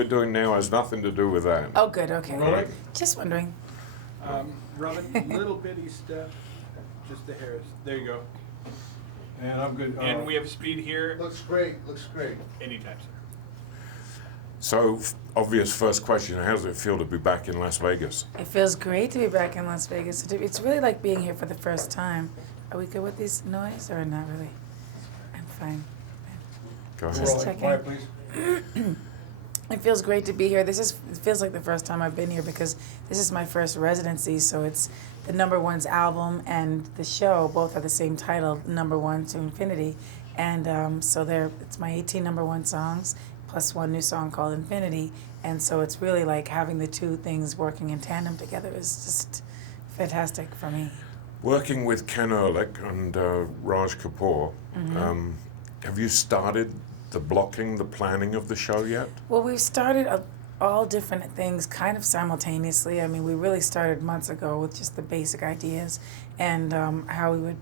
we're doing now has nothing to do with that. Oh, good, okay. Right. Just wondering. Robin, little bitty step, just the hairs. There you go. And I'm good. And we have speed here. Looks great, looks great. Anytime, sir. So, obvious first question, how does it feel to be back in Las Vegas? It feels great to be back in Las Vegas. It's really like being here for the first time. Are we good with this noise or not really? I'm fine. Go ahead. Just checking. Quiet, please. It feels great to be here. It feels like the first time I've been here because this is my first residency, so it's the number one's album and the show both are the same title, number one to infinity. And so it's my 18 number one songs plus one new song called Infinity. And so it's really like having the two things working in tandem together is just fantastic for me. Working with Ken Ehrlich and Raj Kapoor, have you started the blocking, the planning of the show yet? Well, we've started all different things kind of simultaneously. I mean, we really started months ago with just the basic ideas and how we would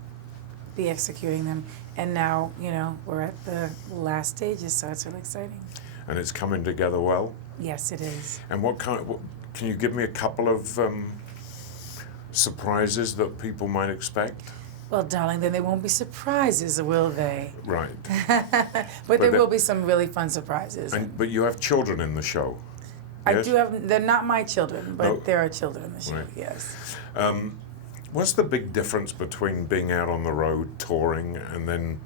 be executing them. And now, we're at the last stages, so it's really exciting. And it's coming together well? Yes, it is. And can you give me a couple of surprises that people might expect? Well, darling, then they won't be surprises, will they? Right. But there will be some really fun surprises. But you have children in the show. I Yes? do have, they're not my children, but No. there are children in the show, Right. yes. What's the big difference between being out on the road touring and then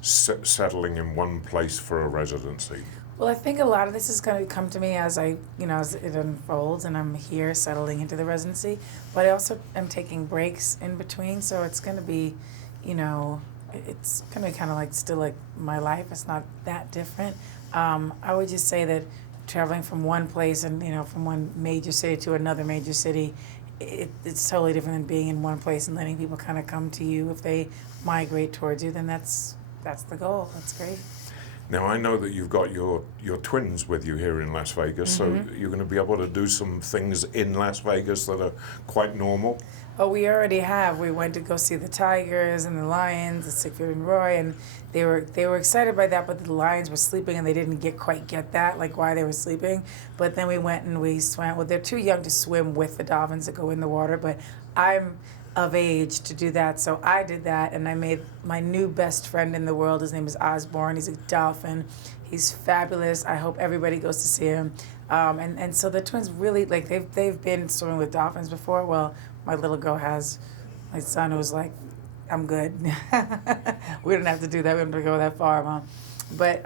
settling in one place for a residency? Well, I think a lot of this is going to come to me as as it unfolds and I'm here settling into the residency. But I also am taking breaks in between, so it's going to be, it's going to be kind of like still like my life. It's not that different. I would just say that traveling from one place and, from one major city to another major city, it's totally different than being in one place and letting people kind of come to you. If they migrate towards you, then that's the goal. That's great. Now, I know that you've got your twins with you here in Las Vegas, so you're going to be able to do some things in Las Vegas that are quite normal. Oh, we already have. We went to go see the tigers and the lions, the Siegfried and Roy, and they were excited by that, but the lions were sleeping and they didn't quite get that, like why they were sleeping. But then we went and we swam. Well, they're too young to swim with the dolphins that go in the water, but I'm of age to do that, so I did that, and I made my new best friend in the world. His name is Osborne. He's a dolphin. He's fabulous. I hope everybody goes to see him. And so the twins really, like, they've been swimming with dolphins before. Well, my little girl has. My son was like, I'm good. We don't have to do that. We don't have to go that far, Mom. But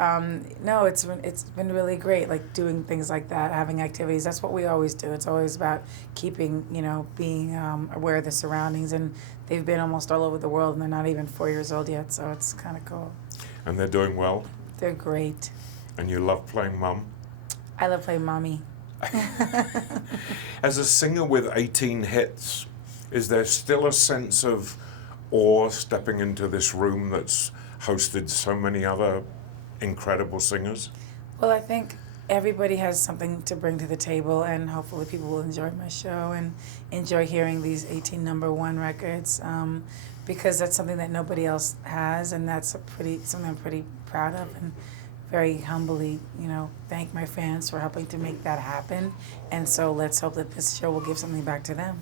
no, it's been really great, like doing things like that, having activities. That's what we always do. It's always about keeping, being aware of the surroundings. And they've been almost all over the world, and they're not even 4 years old yet, so it's kind of cool. And they're doing well? They're great. And you love playing mum? I love playing mommy. As a singer with 18 hits, is there still a sense of awe stepping into this room that's hosted so many other incredible singers? Well, I think everybody has something to bring to the table, and hopefully people will enjoy my show and enjoy hearing these 18 number one records, because that's something that nobody else has, and that's something I'm pretty proud of, and very humbly, thank my fans for helping to make that happen. And so let's hope that this show will give something back to them.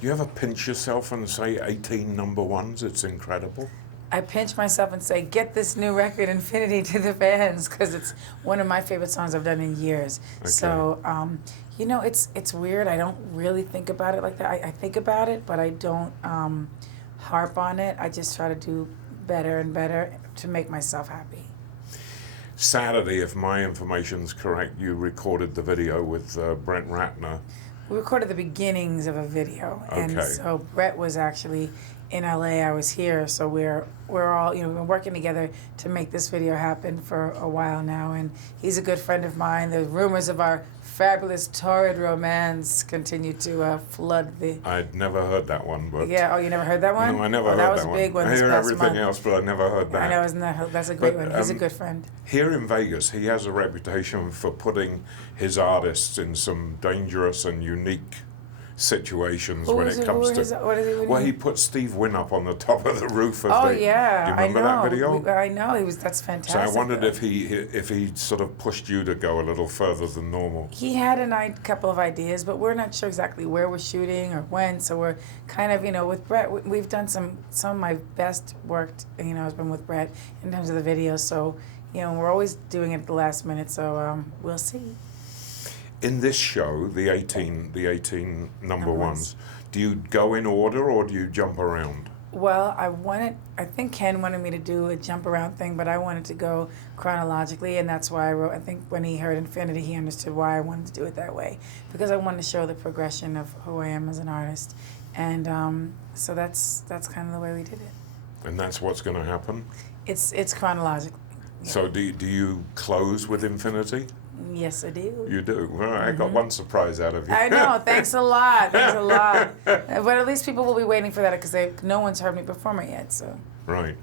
Do you ever pinch yourself and say 18 number ones? It's incredible. I pinch myself and say, get this new record, Infinity, to the fans, because it's one of my favorite songs I've done in years. Okay. So, it's weird. I don't really think about it like that. I think about it, but I don't harp on it. I just try to do better and better to make myself happy. Saturday, if my information's correct, you recorded the video with Brett Ratner. We recorded the beginnings of a video, and Okay. so Brett was actually in LA. I was here, so we're all we've been working together to make this video happen for a while now, and he's a good friend of mine. The rumors of our fabulous torrid romance continue to flood the. I'd never heard that one, but Yeah. Oh, you never heard that one? no, I never heard that that was a big one. I This hear past everything month. else, but I never heard that. I know, that's a great But, one. He's a good friend. Here in Vegas, he has a reputation for putting his artists in some dangerous and unique situations Who when is it it? comes What to. is it? What is it? Well, he put Steve Wynn up on the top of the roof of Oh the. yeah, Do you remember I know. that video? I know. He was. That's So fantastic. I wondered though. if he sort of pushed you to go a little further than normal. He had a couple of ideas, but we're not sure exactly where we're shooting or when. So we're kind of, with Brett, we've done some of my best work, has been with Brett in terms of the videos. So, we're always doing it at the last minute. So we'll see. In this show, the 18 number ones, ones. do you go in order or do you jump around? Well, I think Ken wanted me to do a jump around thing, but I wanted to go chronologically, and that's why I think when he heard Infinity, he understood why I wanted to do it that way, because I wanted to show the progression of who I am as an artist. And so that's kind of the way we did it. And that's what's going to happen? It's chronological. Yeah. So do you close with Infinity? Yes, I do. You do? Well, I got one surprise out of you. I know. Thanks a lot. Thanks a lot. But at least people will be waiting for that because no one's heard me perform it yet. So. Right.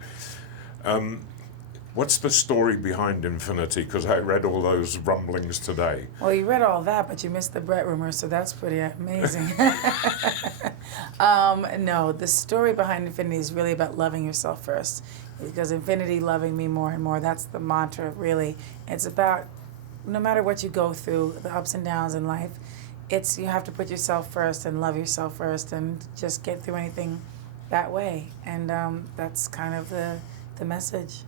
What's the story behind Infinity? Because I read all those rumblings today. Well, you read all that, but you missed the Brett rumor, so that's pretty amazing. No, the story behind Infinity is really about loving yourself first, because Infinity, loving me more and more, that's the mantra, really. It's about, no matter what you go through, the ups and downs in life, you have to put yourself first and love yourself first and just get through anything that way. And that's kind of the message.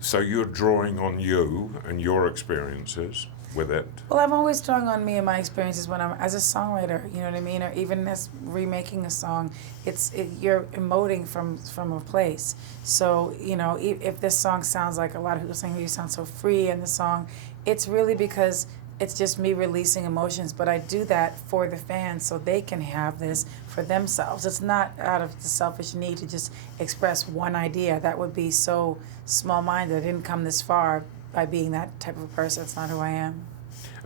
So you're drawing on you and your experiences with it. Well, I'm always drawing on me and my experiences when I'm as a songwriter, you know what I mean, or even as remaking a song. You're emoting from a place. So if this song sounds like a lot of people saying, "You sound so free" in the song, it's really because it's just me releasing emotions. But I do that for the fans so they can have this for themselves. It's not out of the selfish need to just express one idea. That would be so small-minded. I didn't come this far by being that type of a person. It's not who I am.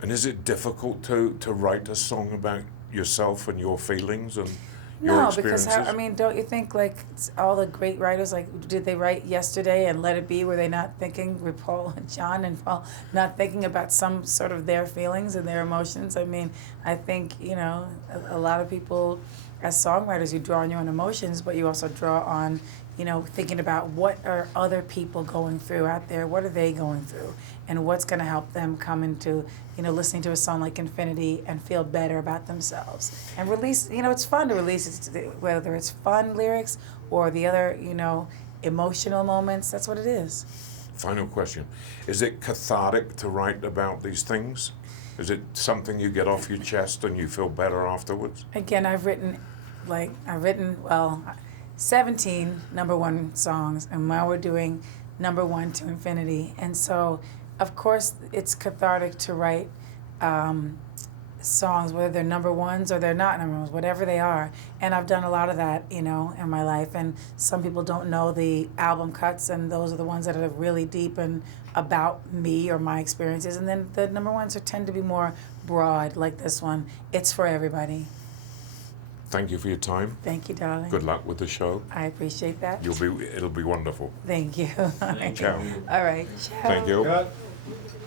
And is it difficult to write a song about yourself and your feelings and your No, experiences? because don't you think all the great writers, did they write Yesterday and Let It Be? Were they not thinking, with Paul and John and Paul, not thinking about some sort of their feelings and their emotions? I mean, I think, a lot of people as songwriters, you draw on your own emotions, but you also draw on, thinking about what are other people going through out there, what are they going through, and what's going to help them come into, listening to a song like Infinity and feel better about themselves. And release, it's fun to release it, whether it's fun lyrics or the other, emotional moments, that's what it is. Final question. Is it cathartic to write about these things? Is it something you get off your chest and you feel better afterwards? Again, I've written 17 number one songs, and now we're doing number one to Infinity. And so, of course, it's cathartic to write songs, whether they're number ones or they're not number ones, whatever they are. And I've done a lot of that, in my life. And some people don't know the album cuts, and those are the ones that are really deep and about me or my experiences. And then the number ones tend to be more broad, like this one. It's for everybody. Thank you for your time. Thank you, darling. Good luck with the show. I appreciate that. It'll be wonderful. Thank you. Ciao. All right. Ciao. Thank you. Cut.